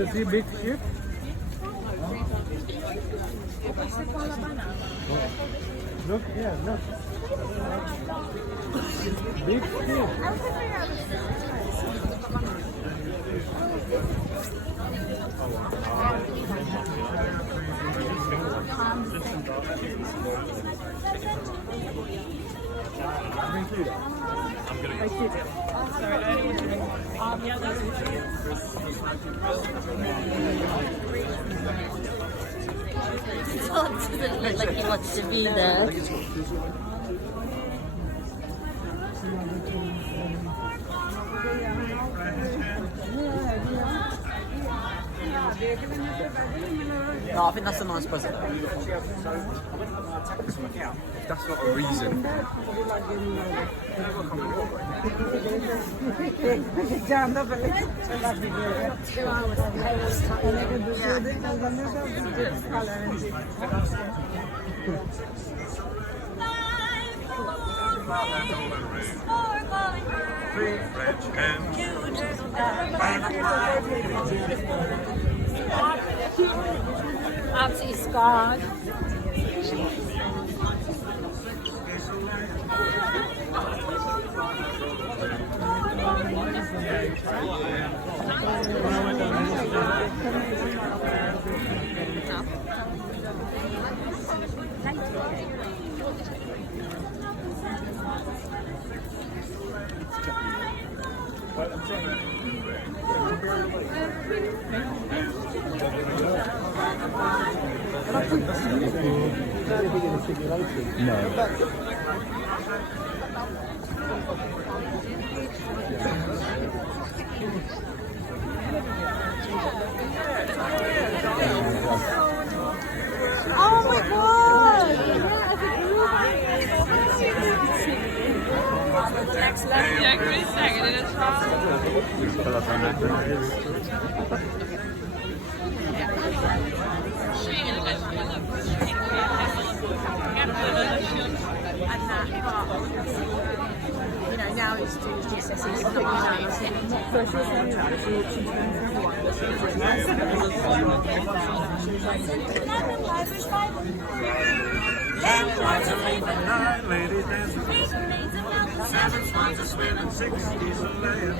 to see big ship? Look here, look. Big ship. Todd doesn't look like he wants to be there. No, I think that's a nice present. That's not a reason. Absolutely scarred. Oh my god! Ja, ik wil niet zeggen, dit is You know, now it's doing GCSEs. Ladies dancing, seven swans are swimming, 6 geese are laying.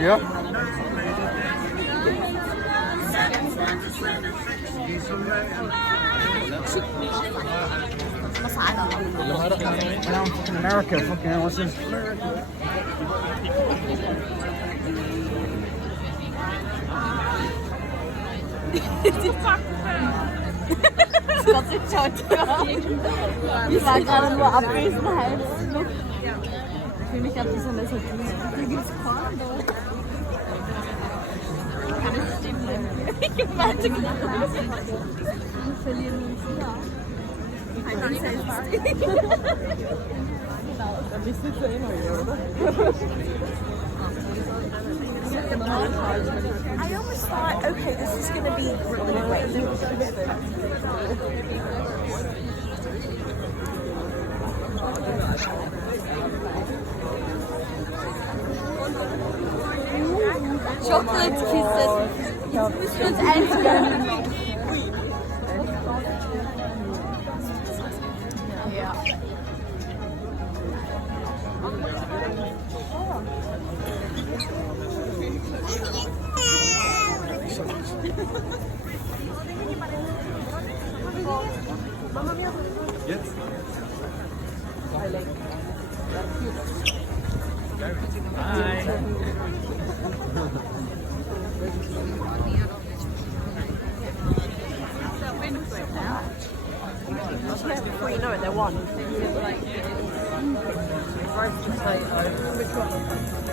Ja. In America, fucking hell, what's this? Gott sei Dank. Ich war gerade nur Abwesenheitsluft. Ich fühle mich gerade wie so eine Hier gibt's Korn. Ich warte gerade. Wir verlieren uns wieder. Dann bist du für immer hier, oder? I almost thought, okay, this is going to be really great. Chocolate kisses. Jetzt müssen wir uns eins gönnen. Ja. Jetzt? Before you know it, they're one. Roast potato.